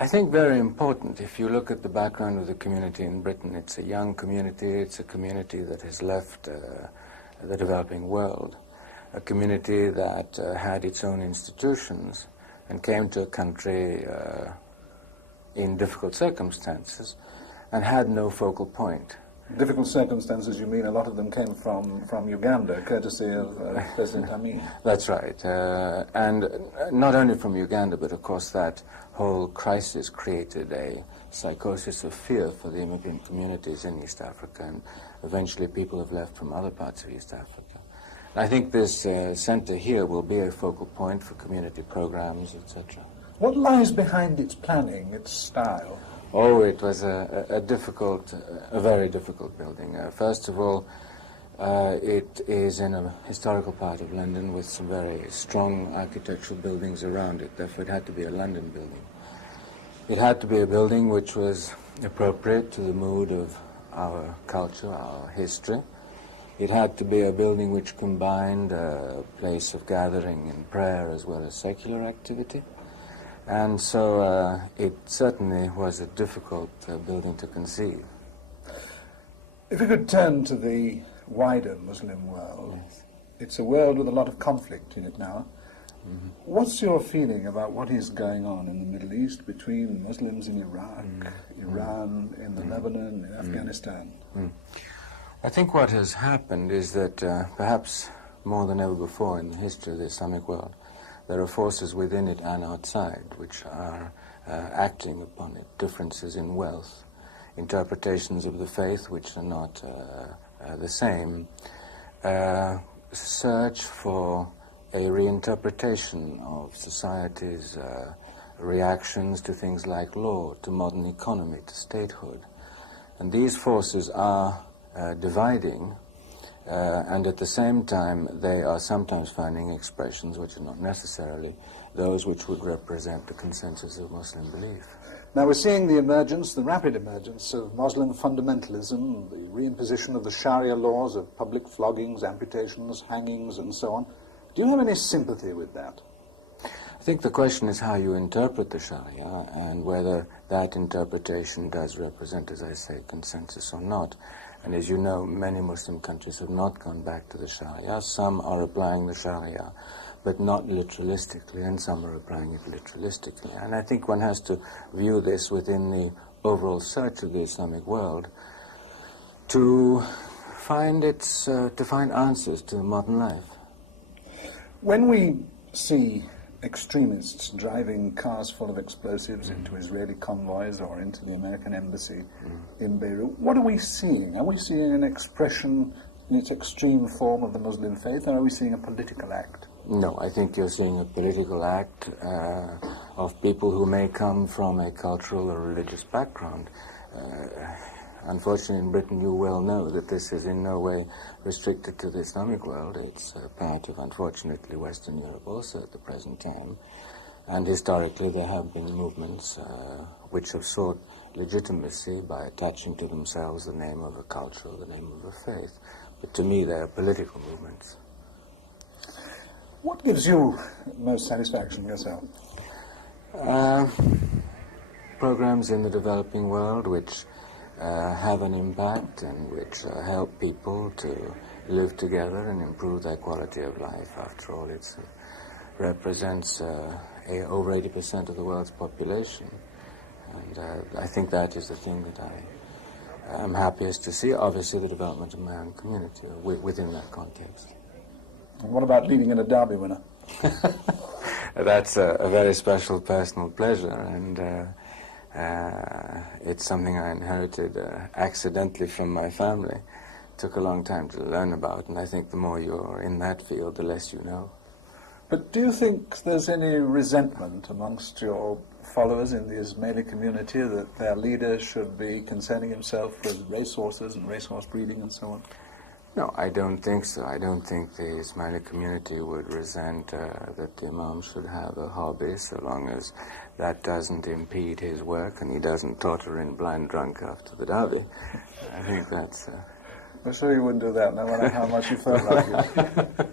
I think very important. If you look at the background of the community in Britain, it's a young community, it's a community that has left the developing world, a community that had its own institutions and came to a country in difficult circumstances and had no focal point. Difficult circumstances, you mean a lot of them came from Uganda, courtesy of President Amin? That's right. And not only from Uganda, but of course that whole crisis created a psychosis of fear for the immigrant communities in East Africa, and eventually people have left from other parts of East Africa. I think this center here will be a focal point for community programs, etc. What lies behind its planning, its style? Oh, it was a very difficult building. First of all, it is in a historical part of London with some very strong architectural buildings around it. Therefore, it had to be a London building. It had to be a building which was appropriate to the mood of our culture, our history. It had to be a building which combined a place of gathering and prayer as well as secular activity. And so it certainly was a difficult building to conceive. If we could turn to the wider Muslim world, yes. It's a world with a lot of conflict in it now. Mm-hmm. What's your feeling about what is going on in the Middle East between Muslims in Iraq, Iran, in the Lebanon, in Afghanistan? I think what has happened is that perhaps more than ever before in the history of the Islamic world, there are forces within it and outside which are acting upon it, differences in wealth, interpretations of the faith which are not the same, search for a reinterpretation of society's reactions to things like law, to modern economy, to statehood. And these forces are dividing, and at the same time they are sometimes finding expressions which are not necessarily those which would represent the consensus of Muslim belief. Now we're seeing the emergence, the rapid emergence of Muslim fundamentalism, the reimposition of the Sharia laws of public floggings, amputations, hangings and so on. Do you have any sympathy with that? I think the question is how you interpret the Sharia and whether that interpretation does represent, as I say, consensus or not. And as you know, many Muslim countries have not gone back to the Sharia. Some are applying the Sharia, but not literalistically, and some are applying it literalistically. And I think one has to view this within the overall search of the Islamic world to find answers to modern life. When we see extremists driving cars full of explosives into Israeli convoys or into the American embassy in Beirut, what are we seeing? Are we seeing an expression in its extreme form of the Muslim faith, or are we seeing a political act? No, I think you're seeing a political act of people who may come from a cultural or religious background. Unfortunately, in Britain, you well know that this is in no way restricted to the Islamic world. It's part of, unfortunately, Western Europe also at the present time. And historically, there have been movements which have sought legitimacy by attaching to themselves the name of a culture or the name of a faith. But to me, they are political movements. What gives you most satisfaction yourself? Programs in the developing world which have an impact and which help people to live together and improve their quality of life. After all, it represents over 80% of the world's population. And I think that is the thing that I am happiest to see. Obviously, the development of my own community within that context. And what about leading in a Derby winner? That's a very special personal pleasure, and it's something I inherited accidentally from my family. It took a long time to learn about, and I think the more you're in that field, the less you know. But do you think there's any resentment amongst your followers in the Ismaili community that their leader should be concerning himself with racehorses and racehorse breeding and so on? No, I don't think so. I don't think the Ismaili community would resent that the Imam should have a hobby, so long as that doesn't impede his work and he doesn't totter in blind drunk after the Derby. I think that's... I'm sure you wouldn't do that, no matter how much you felt like it.